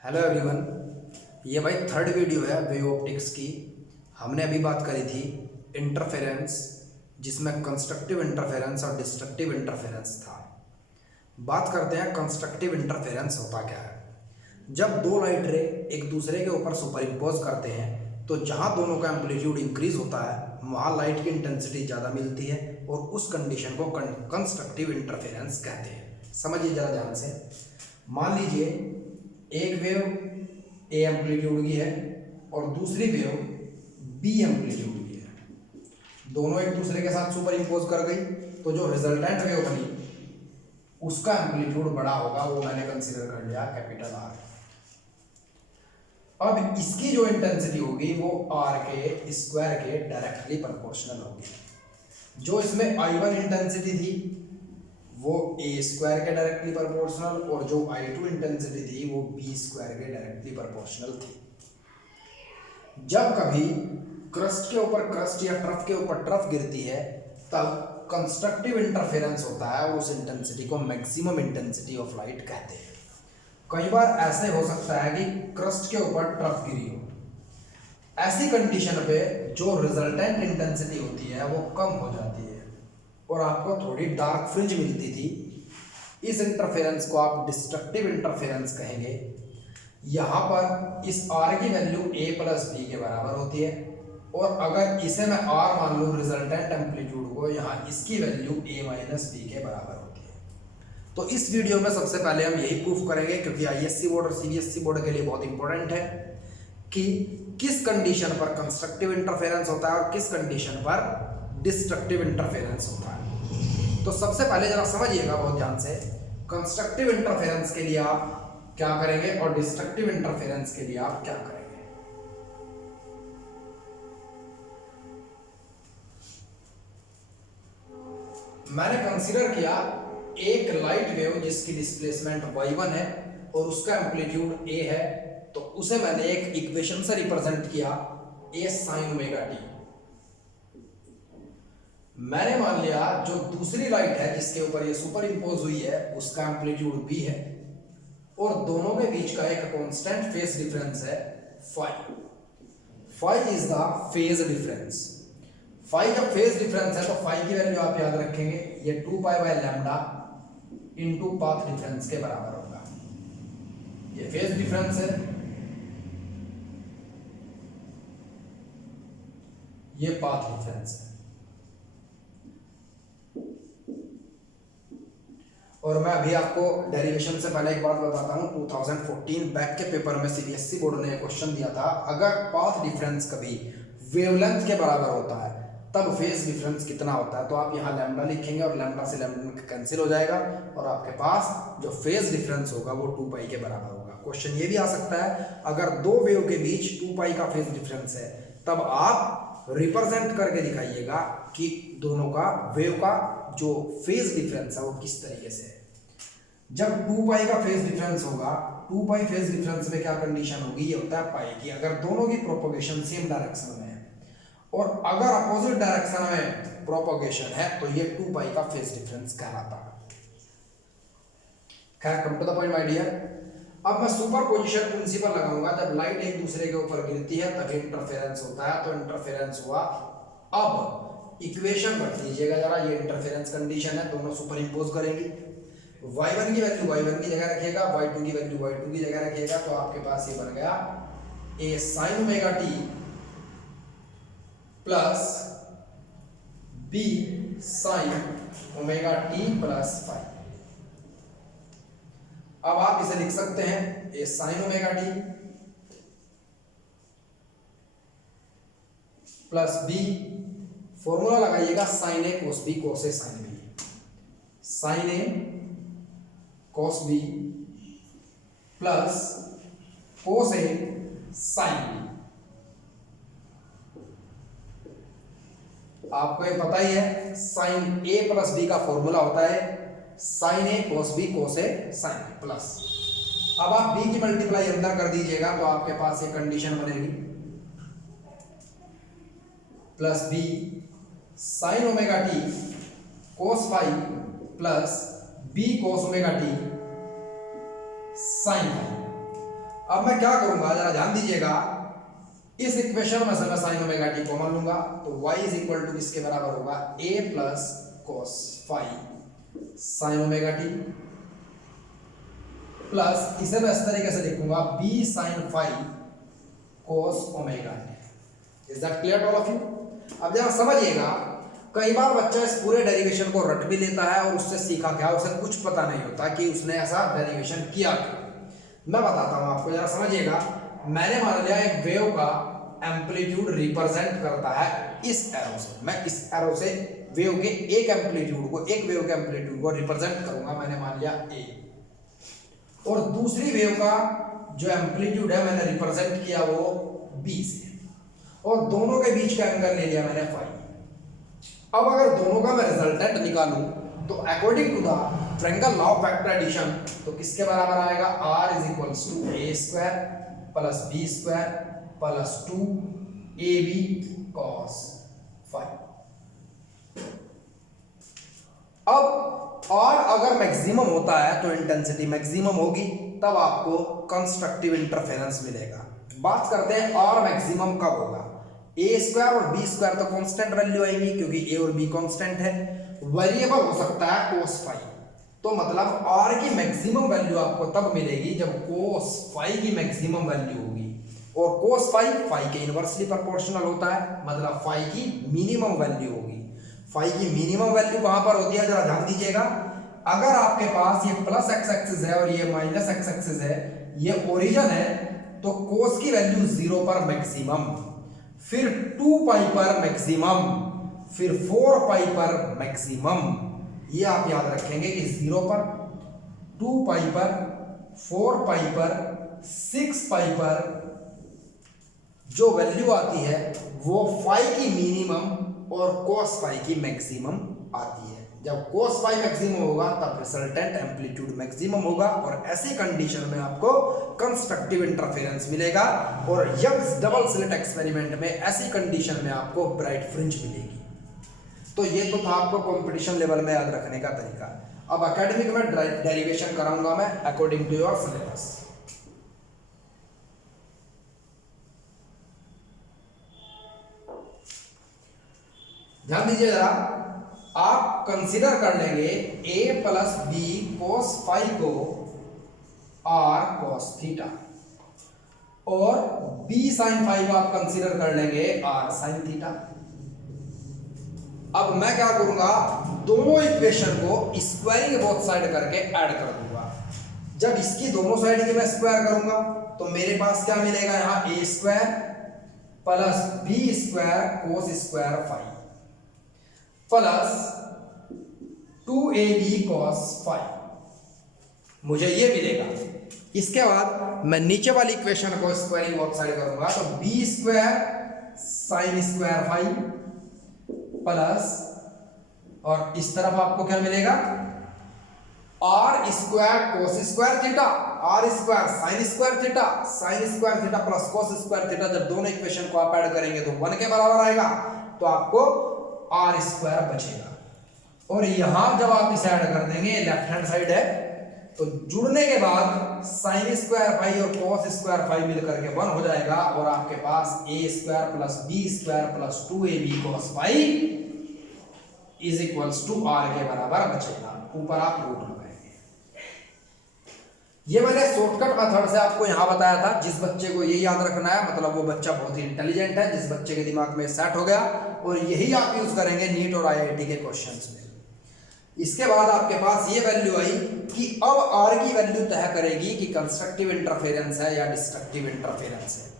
Hello everyone. ये भाई third video है वेव ऑप्टिक्स की। हमने अभी बात करी थी इंटरफेरेंस, जिसमें कंस्ट्रक्टिव इंटरफेरेंस और डिस्ट्रक्टिव इंटरफेरेंस था। बात करते हैं कंस्ट्रक्टिव इंटरफेरेंस होता क्या है। जब दो लाइट रे एक दूसरे के ऊपर सुपर इम्पोज करते हैं तो जहाँ दोनों का एम्पलीट्यूड इंक्रीज होता है वहाँ लाइट की इंटेंसिटी ज़्यादा मिलती है और उस कंडीशन को कंस्ट्रक्टिव इंटरफेरेंस कहते हैं। समझिए ज़रा ध्यान से। मान लीजिए एक वेव ए एम्पलीट्यूड की है और दूसरी वेव बी एम्पलीट्यूड की है। दोनों एक दूसरे के साथ सुपर इम्पोज कर गई तो जो रिजल्टेंट वेव बनी उसका एम्पलीट्यूड बड़ा होगा, वो मैंने कंसीडर कर लिया कैपिटल आर। अब इसकी जो इंटेंसिटी होगी वो आर के स्क्वायर के डायरेक्टली प्रोपोर्शनल होगी। जो इसमें I1 इंटेंसिटी थी वो ए स्क्वायर के डायरेक्टली प्रोपोर्शनल और जो I2 इंटेंसिटी थी वो बी स्क्वायर के डायरेक्टली प्रोपोर्शनल थी। जब कभी क्रस्ट के ऊपर क्रस्ट या ट्रफ के ऊपर ट्रफ गिरती है तब कंस्ट्रक्टिव इंटरफेरेंस होता है और उस इंटेंसिटी को मैक्सिमम इंटेंसिटी ऑफ लाइट कहते हैं। कई बार ऐसे हो सकता है कि क्रस्ट के ऊपर ट्रफ गिरी हो, ऐसी कंडीशन पे जो रिजल्टेंट इंटेंसिटी होती है वो कम हो जाती है और आपको थोड़ी डार्क फ्रिंज मिलती थी। इस इंटरफेरेंस को आप डिस्ट्रक्टिव इंटरफेरेंस कहेंगे। यहाँ पर इस आर की वैल्यू ए प्लस बी के बराबर होती है और अगर इसे मैं आर मान लूँ रिजल्टेंट एम्पलीट्यूड को, यहाँ इसकी वैल्यू ए माइनस बी के बराबर होती है। तो इस वीडियो में सबसे पहले हम यही प्रूफ करेंगे, क्योंकि आईएससी बोर्ड और सीबीएसई बोर्ड के लिए बहुत इंपॉर्टेंट है कि किस कंडीशन पर कंस्ट्रक्टिव इंटरफेरेंस होता है और किस कंडीशन पर डिस्ट्रक्टिव इंटरफेरेंस होता है। तो सबसे पहले जरा समझिएगा बहुत ध्यान से, कंस्ट्रक्टिव इंटरफेरेंस के लिए आप क्या करेंगे और डिस्ट्रक्टिव इंटरफेरेंस के लिए आप क्या करेंगे। मैंने कंसीडर किया एक लाइट वेव जिसकी डिस्प्लेसमेंट y1 है और उसका एम्पलीट्यूड a है, तो उसे मैंने एक इक्वेशन से रिप्रेजेंट किया a sin ओमेगा t। मैंने मान लिया जो दूसरी लाइट है जिसके ऊपर ये सुपर इम्पोज हुई है उसका एम्पलीट्यूड b है और दोनों के बीच का एक कांस्टेंट फेज डिफरेंस है phi. Phi is the phase difference. Phi जब फेज डिफरेंस है तो फाई की वैल्यू आप याद रखेंगे, ये 2 pi by lambda into path difference के बराबर होगा। ये फेज डिफरेंस है, ये पाथ डिफरेंस है। और मैं अभी आपको डेरिवेशन से पहले एक बात बताता हूं, 2014 बैक के पेपर में सीबीएसई बोर्ड ने क्वेश्चन दिया था, अगर पाथ डिफरेंस कभी वेवलेंथ के बराबर होता है तब फेज डिफरेंस कितना होता है। तो आप यहाँ लैम्डा लिखेंगे और लैम्डा से लैम्डा कैंसिल हो जाएगा और आपके पास जो फेज डिफरेंस होगा वो 2 पाई के बराबर होगा। क्वेश्चन ये भी आ सकता है, अगर दो वेव के बीच 2 पाई का फेज डिफरेंस है तब आप रिप्रेजेंट करके दिखाइएगा कि दोनों का वेव का जो फेज डिफरेंस है वो किस तरीके से है। जब 2 पाई का फेज डिफरेंस होगा, 2 पाई फेज डिफरेंस में क्या कंडीशन होगी, ये होता है पाई की, अगर दोनों की प्रोपगेशन सेम डायरेक्शन में है और अगर अपोजिट डायरेक्शन में प्रोपगेशन है तो ये 2 पाई का फेज डिफरेंस कहलाता है। खैर, come to the point my dear. अब मैं सुपरपोजिशन प्रिंसिपल लगाऊंगा। जब लाइट एक दूसरे के ऊपर गिरती है तब इंटरफेरेंस होता है, तो इंटरफेरेंस हुआ। अब इक्वेशन रख लीजिएगा जरा, ये इंटरफेरेंस कंडीशन है, दोनों सुपर इम्पोज करेंगी। y1 की वैल्यू y1 की जगह रखिएगा, y2 की वैल्यू y2 की जगह रखिएगा, तो आपके पास ये बन गया a sin omega t plus b sin omega t plus phi. अब आप इसे लिख सकते हैं a sin omega t plus b, formula लगाइएगा sin a cos b cos a sin b, sin a cos b plus cos a sin b। आपको ये पता ही है sin a प्लस b का फॉर्मूला होता है sin a cos b cos a sin b plus. अब आप b की मल्टीप्लाई अंदर कर दीजिएगा तो आपके पास ये कंडीशन बनेगी plus b sin omega t cos phi plus b cos omega t sin phi. अब मैं क्या करूंगा जरा ध्यान दीजिएगा, इस इक्वेशन में से मैं साइन ओमेगा टी कॉमन लूंगा, तो y इज इक्वल टू किसके बराबर होगा, a plus cos phi sine omega T, plus इसे मैं इस तरीके से लिखूंगा b sine phi cos omega T. Is that clear all of you? अब जरा समझिएगा, कई बार बच्चा इस पूरे डेरिवेशन को रट भी लेता है और उससे सीखा क्या, उसे कुछ पता नहीं होता कि उसने ऐसा डेरिवेशन किया क्यों। मैं बताता हूं आपको, जरा समझिएगा। मैंने मान लिया एक वेव का एम्पलीट्यूड रिप्रेजेंट करता है इस एरो से, मैं इस एरो से वेव के एक एम्पलीट्यूड को, एक वेव के एम्पलीट्यूड को रिप्रेजेंट करूंगा, मैंने मान लिया ए, और दूसरी वेव का जो एम्पलीट्यूड है मैंने रिप्रेजेंट किया वो बी से, और दोनों के बीच का एंगल ले लिया मैंने फाई। अब अगर दोनों का मैं रिजल्टेंट निकालूं तो according to the triangle law of vector addition तो किसके बराबर आएगा, r is equals to A square plus B square plus 2ab cos phi. अब r अगर मैक्सिमम होता है तो इंटेंसिटी मैक्सिमम होगी, तब आपको कंस्ट्रक्टिव इंटरफेरेंस मिलेगा। बात करते हैं r मैक्सिमम कब होगा। ए स्क्वायर और बी स्क्वायर तो कांस्टेंट वैल्यू आएंगी क्योंकि ए और बी कांस्टेंट है। वेरिएबल हो सकता है cos फाई, तो मतलब r की मैक्सिमम वैल्यू आपको तब मिलेगी जब cos फाई की मैक्सिमम वैल्यू होगी, और cos फाई फाई के इनवर्सली प्रोपोर्शनल होता है, मतलब फाई की मिनिमम वैल्यू होगी। फाई की मिनिमम वैल्यू कहां पर होती है, जरा ध्यान दीजिएगा। अगर आपके पास ये प्लस एक्स एक्सिस है और ये माइनस एक्स एक्सिस है, ये ओरिजिन है, तो cos की वैल्यू 0 पर मैक्सिमम, फिर 2 पाई पर मैक्सिमम, फिर 4 पाई पर मैक्सिमम। ये आप याद रखेंगे कि 0 पर, 2 पाई पर, 4 पाई पर, 6 पाई पर जो वैल्यू आती है वो फाई की मिनिमम और cos फाई की मैक्सिमम आती है। जब cos फाई मैक्सिमम होगा तब रिजल्टेंट एम्पलीट्यूड मैक्सिमम होगा, और ऐसी कंडीशन में आपको कंस्ट्रक्टिव इंटरफेरेंस मिलेगा। और यंग्स डबल स्लिट एक्सपेरिमेंट में ऐसी कंडीशन में आपको ब्राइट फ्रिंज मिलेगी। तो ये तो था आपको कंपटीशन लेवल में याद रखने का तरीका। अब एकेडमिक में डेरिवेशन कराऊंगा मैं अकॉर्डिंग टू योर सिलेबस। ध्यान दीजिए जरा, आप कंसीडर कर लेंगे a plus B cos phi को r cos थीटा, और b sin फाई को आप कंसीडर कर लेंगे r sin थीटा। अब मैं क्या करूंगा, दोनों इक्वेशन को स्क्वायरिंग बोथ साइड करके ऐड कर दूंगा। जब इसकी दोनों साइड की मैं स्क्वायर करूंगा तो मेरे पास क्या मिलेगा, यहां a square plus B square cos square phi plus 2ab cos phi, मुझे ये मिलेगा। इसके बाद मैं नीचे वाली इक्वेशन को स्क्वायरिंग बोथ साइड करूंगा तो b square sine square phi plus, और इस तरफ आपको क्या मिलेगा, r square cos square theta, r square sine square theta, sine square theta plus cos square theta. जब दोनों इक्वेशन को आप ऐड करेंगे तो 1 के बराबर आएगा, तो आपको r स्क्वायर बचेगा। और यहां जब आप इसे ऐड कर देंगे, लेफ्ट हैंड साइड है, तो जुड़ने के बाद साइन स्क्वायर फाई और कॉस स्क्वायर फाई मिलकर के 1 हो जाएगा, और आपके पास a square plus B square plus 2ab cos phi is equals to r के बराबर बचेगा। ऊपर आप रूट लगाएंगे। ये मैंने शॉर्टकट मेथड से आपको यहां बताया था। जिस बच्चे को ये याद रखना है, मतलब वो बच्चा बहुत ही इंटेलिजेंट है, जिस बच्चे के दिमाग में सेट हो गया, और यही आप यूज करेंगे नीट और IIT के क्वेश्चंस में। इसके बाद आपके पास ये वैल्यू आई कि अब r की वैल्यू तय करेगी कि कंस्ट्रक्टिव इंटरफेरेंस है या डिस्ट्रक्टिव इंटरफेरेंस है।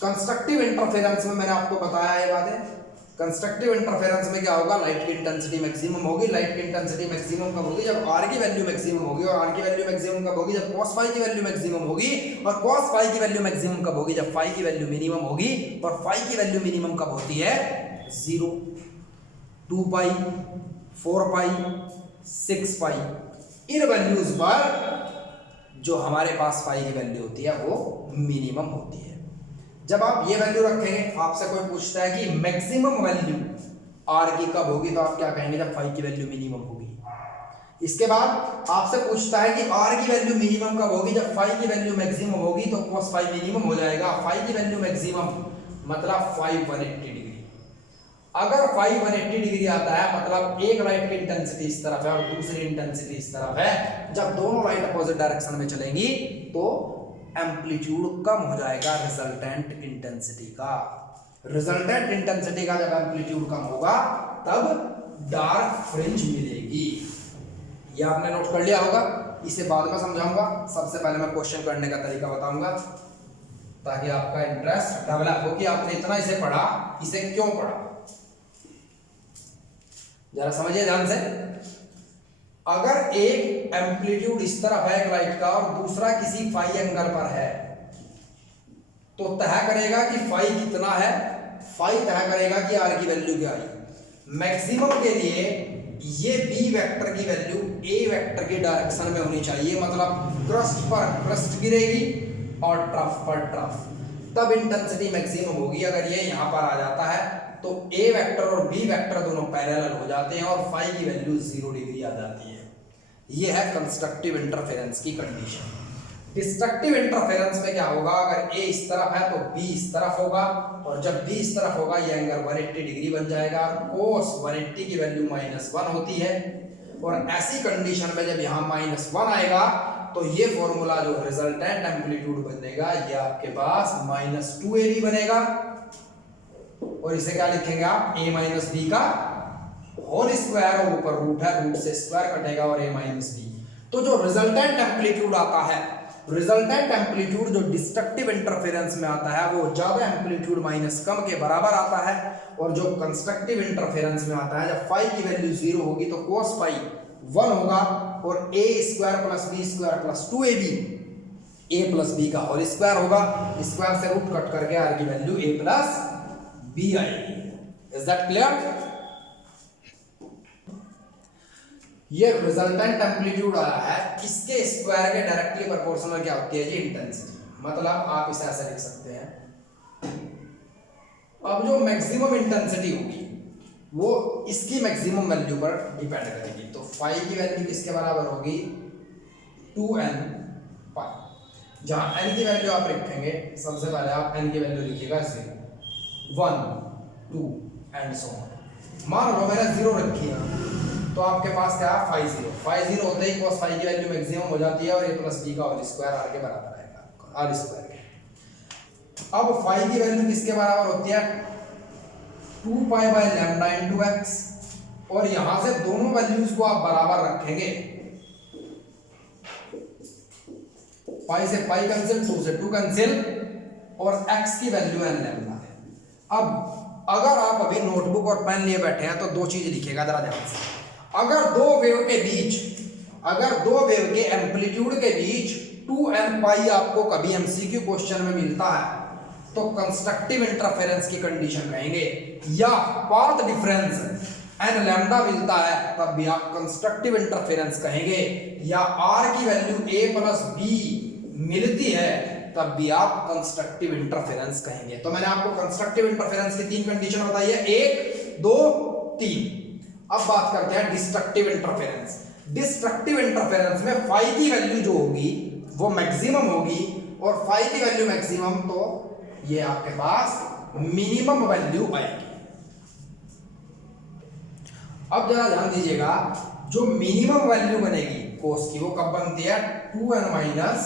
कंस्ट्रक्टिव इंटरफेरेंस में मैंने आपको बताया ये बातें। कंस्ट्रक्टिव इंटरफेरेंस में क्या होगा, लाइट की इंटेंसिटी मैक्सिमम होगी। लाइट की इंटेंसिटी मैक्सिमम कब होगी, जब r की वैल्यू मैक्सिमम होगी, और r की वैल्यू मैक्सिमम कब होगी, जब cos फाई की वैल्यू मैक्सिमम होगी, और cos फाई की वैल्यू मैक्सिमम कब होगी, जब फाई की वैल्यू मिनिमम होगी, और फाई की वैल्यू मिनिमम कब होती है, 0, 2 पाई, 4 पाई, 6 पाई। इन वैल्यूज पर जो हमारे पास फाई की वैल्यू होती है वो मिनिमम होती है। जब आप ये वैल्यू रखेंगे, आपसे कोई पूछता है कि मैक्सिमम वैल्यू r की कब होगी, तो आप क्या कहेंगे, जब फाई की वैल्यू मिनिमम होगी। इसके बाद आपसे पूछता है कि r की वैल्यू मिनिमम कब होगी, जब फाई की वैल्यू मैक्सिमम होगी तो cos फाई मिनिमम हो जाएगा। फाई की वैल्यू मैक्सिमम मतलब फाई 180 डिग्री। अगर फाई 180 डिग्री आता है मतलब एक लाइट की इंटेंसिटी इस तरफ है और दूसरी इंटेंसिटी इस तरफ है, जब दोनों लाइट अपोजिट डायरेक्शन में चलेंगी तो एम्पलीट्यूड कम हो जाएगा रिजल्टेंट इंटेंसिटी का। रिजल्टेंट इंटेंसिटी का जब एम्पलीट्यूड कम होगा तब डार्क फ्रिंज मिलेगी। ये आपने नोट कर लिया होगा, इसे बाद में समझाऊंगा। सबसे पहले मैं क्वेश्चन करने का तरीका बताऊंगा ताकि आपका इंटरेस्ट डेवलप हो कि आपने इतना इसे पढ़ा, इसे क्यों पढ़ा। जरा समझिए ध्यान से। अगर एक एम्पलीट्यूड इस तरफ है एक लाइट का और दूसरा किसी फाई एंगल पर है तो तय करेगा कि फाई कितना है, फाई तय करेगा कि आर की वैल्यू क्या आई। मैक्सिमम के लिए ये बी वेक्टर की वैल्यू ए वेक्टर की डायरेक्शन में होनी चाहिए, मतलब क्रस्ट पर क्रस्ट गिरेगी और ट्रफ पर ट्रफ, तब इंटेंसिटी मैक्सिमम होगी। अगर ये यहां पर आ जाता है तो ए वेक्टर और बी वेक्टर दोनों पैरेलल हो जाते हैं और फाई की वैल्यू 0 डिग्री आ जाती है। ये है कंस्ट्रक्टिव इंटरफेरेंस की कंडीशन। डिस्ट्रक्टिव इंटरफेरेंस में क्या होगा, अगर ए इस तरफ है तो बी इस तरफ होगा, और जब बी इस तरफ होगा ये एंगल 180 डिग्री बन जाएगा। cos 180 की वैल्यू -1 होती है, और ऐसी कंडीशन में जब यहाँ -1 आएगा तो ये फॉर्मूला जो रिजल्टेंट एम्पलीट्यूड बनेगा ये आपके पास -2ab बनेगा, और इसे क्या लिखेंगे आप, a माइनस बी का होल स्क्वायर, और ऊपर रूट है, रूट से स्क्वायर कटेगा और a माइनस बी। तो जो रिजल्टेंट एम्पलीट्यूड आता है, रिजल्टेंट एम्पलीट्यूड जो डिस्ट्रक्टिव इंटरफेरेंस में आता है वो ज्यादा एम्पलीट्यूड माइनस कम के बराबर आता है, और जो कंस्ट्रक्टिव इंटरफेरेंस में आता है जब फाई की वैल्यू 0 होगी तो cos फाई 1 होगा, और a square plus B square plus 2ab, a plus b का होल स्क्वायर होगा, स्क्वायर से रूट कट करके r की वैल्यू a प्लस बी आएगी। Is that clear? ये रिजल्टेंट एम्पलीट्यूड आया है, इसके स्क्वायर के डायरेक्टली प्रोपोर्शनल क्या होती है जी, इंटेंसिटी। मतलब आप इसे ऐसे लिख सकते हैं, अब जो मैक्सिमम इंटेंसिटी होगी वो इसकी मैक्सिमम वैल्यू पर डिपेंड करेगी। तो फाई की वैल्यू किसके बराबर होगी, 2n पाई। जहां n की वैल्यू आप रखेंगे, सबसे पहले आप n की वैल्यू लिखिएगा 0, 1, 2 एंड सो ऑन। मान लो मैंने 0 रखी है तो आपके पास क्या है, फाई 0। फाई 0 होते ही cos फाई की वैल्यू मैक्सिमम हो जाती है, और a प्लस बी का होल स्क्वायर r के बराबर आएगा, r स्क्वायर के। अब फाई की वैल्यू किसके बराबर होती है, 2 pi by lambda into x, और यहां से दोनों वैल्यूज को आप बराबर रखेंगे, पाई से पाई कैंसिल, 2 से 2 कैंसिल, और x की वैल्यू n लैम्डा है। अब अगर आप अभी नोटबुक और पेन लिए बैठे हैं तो दो चीज लिखिएगा जरा ध्यान से। अगर दो वेव के बीच, अगर दो वेव के एम्पलीट्यूड के बीच 2n पाई आपको कभी एमसीक्यू क्वेश्चन में मिलता है तो कंस्ट्रक्टिव इंटरफेरेंस की कंडीशन कहेंगे, या पाथ डिफरेंस n लैम्डा मिलता है तब भी आप कंस्ट्रक्टिव इंटरफेरेंस कहेंगे, या r की वैल्यू a प्लस b मिलती है तब भी आप कंस्ट्रक्टिव इंटरफेरेंस कहेंगे। तो मैंने आपको कंस्ट्रक्टिव इंटरफेरेंस की 3 कंडीशन बताई है, 1, 2, 3। अब बात करते हैं डिस्ट्रक्टिव इंटरफेरेंस। डिस्ट्रक्टिव इंटरफेरेंस में फाई की वैल्यू जो होगी वो मैक्सिमम होगी, और फाई की वैल्यू मैक्सिमम तो ये आपके पास मिनिमम वैल्यू आएगी। अब जरा ध्यान दीजिएगा, जो मिनिमम वैल्यू बनेगी कोस की वो कब बनती है, 2n माइनस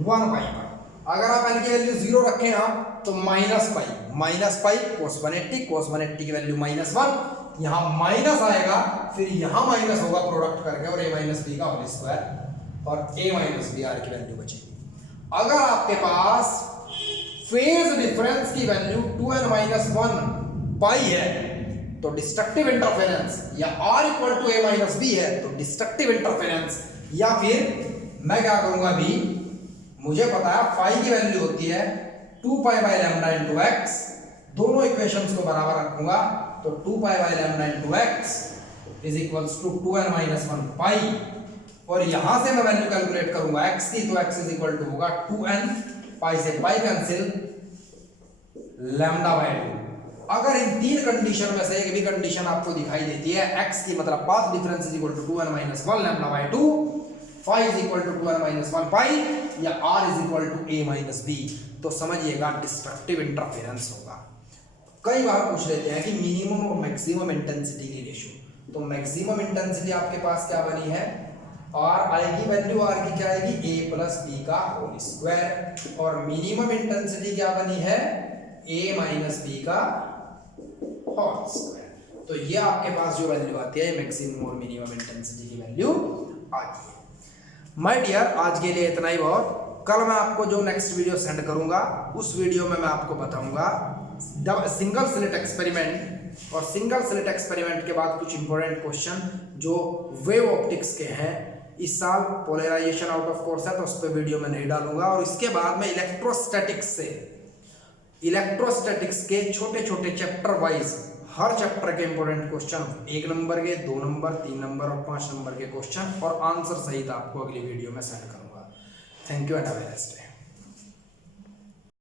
1 पाई पर। अगर आप n की वैल्यू 0 रखें आप तो माइनस पाई cos 180 की वैल्यू -1, यहां माइनस आएगा, फिर यहां माइनस होगा प्रोडक्ट करके, और a माइनस बी का होल स्क्वायर, और a माइनस बी आर की वैल्यू बचेगी। अगर आपके पास फेज डिफरेंस की वैल्यू 2n माइनस 1 पाई है तो डिस्ट्रक्टिव इंटरफेरेंस, या r equal to a minus b है तो डिस्ट्रक्टिव इंटरफेरेंस, या फिर मैं क्या करूंगा अभी, मुझे पता है फाई की वैल्यू होती है 2 pi by lambda into x, दोनों इक्वेशंस को बराबर रखूंगा तो 2 pi by lambda into x is equals to 2n minus 1 pi, और यहां से मैं वैल्यू कैलकुलेट करूंगा x की, तो x इज इक्वल टू होगा 2n, पाई से पाई कैंसिल, लैम्डा बाय 2। अगर इन तीन कंडीशन में से एक भी कंडीशन आपको दिखाई देती है, x की मतलब path difference is equal to 2n - 1 lambda by 2, phi is equal to 2n - 1 pi, या r is equal to a - b, तो समझिएगा डिस्ट्रक्टिव इंटरफेरेंस होगा। कई बार पूछ लेते हैं कि मिनिमम और मैक्सिमम इंटेंसिटी की रेशियो, तो मैक्सिमम इंटेंसिटी आपके पास क्या बनी है, r आएगी, वैल्यू r की क्या आएगी, a प्लस b का होल स्क्वायर, और मिनिमम इंटेंसिटी क्या बनी है, a माइनस b का होल स्क्वायर। तो ये आपके पास जो वैल्यू आती है मैक्सिमम और मिनिमम इंटेंसिटी की वैल्यू आती है। माय डियर, आज के लिए इतना ही बहुत। कल मैं आपको जो नेक्स्ट वीडियो सेंड करूंगा उस वीडियो में मैं आपको बताऊंगा सिंगल स्लिट एक्सपेरिमेंट, और सिंगल स्लिट एक्सपेरिमेंट के बाद कुछ इंपॉर्टेंट क्वेश्चन जो वेव ऑप्टिक्स के हैं। इस साल पोलराइजेशन आउट ऑफ कोर्स है तो उस पर वीडियो में नहीं डालूंगा, और इसके बाद में इलेक्ट्रोस्टैटिक्स के छोटे छोटे चैप्टर वाइज हर चैप्टर के इंपॉर्टेंट क्वेश्चन, 1 नंबर के, 2 नंबर, 3 नंबर और 5 नंबर के क्वेश्चन और आंसर सहित आपको अगली वीडियो में सेंड करूंगा। Thank you and have a nice day.